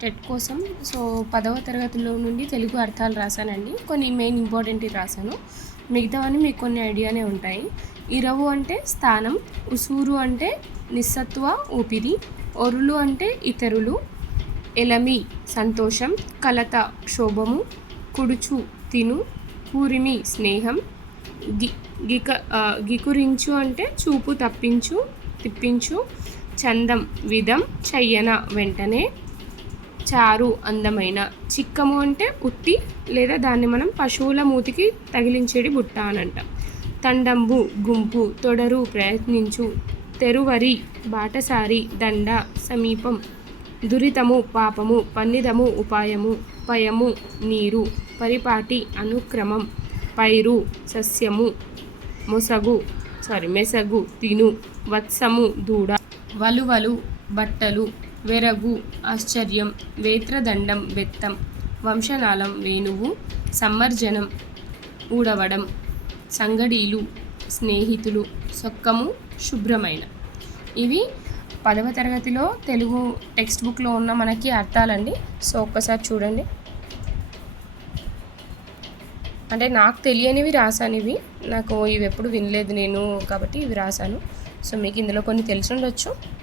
TET కోసం. So పదవ తరగతిలో నుండి తెలుగు అర్థాలు రాశానండి. కొన్ని మెయిన్ ఇంపార్టెంట్ రాశాను. మిగతావన్నీ మీకు కొన్ని ఐడియానే ఉంటాయి. ఇరవు అంటే స్థానం ఉసూరు అంటే నిస్సత్వ ఊపిరి ఒరులు అంటే ఇతరులు ఎలమి సంతోషం కలత క్షోభము కుడుచు తిను పూరిమి స్నేహం గి గిక గికురించు అంటే చూపు తప్పించు తిప్పించు చందం విధం చయ్యన వెంటనే చారు అందమైన చిక్కము అంటే ఉత్తి లేదా దాన్ని మనం పశువుల మూతికి తగిలించేది బుట్ట అని అంటాం తండంబు గుంపు తొడరు ప్రయత్నించు. తెరువరి బాటసారి దండ సమీపం దురితము పాపము పన్నిదము ఉపాయము పయము నీరు పరిపాటి అనుక్రమం పైరు సస్యము మొసగు సారీ మెసగు తిను వత్సము దూడ వలువలు బట్టలు వెరగు ఆశ్చర్యం వేత్రదండం బెత్తం వంశనాళం వేణువు సమ్మర్జనం ఊడవడం సంగడీలు స్నేహితులు సొక్కము శుభ్రమైన. ఇవి పదవ తరగతిలో తెలుగు టెక్స్ట్ బుక్లో ఉన్న మనకి అర్థాలండి. సో ఒక్కసారి చూడండి. అంటే నాకు తెలియనివి రాశాను ఇవి నాకు ఇవి ఎప్పుడు వినలేదు నేను కాబట్టి ఇవి రాశాను. సో మీకు ఇందులో కొన్ని తెలిసి ఉండొచ్చు.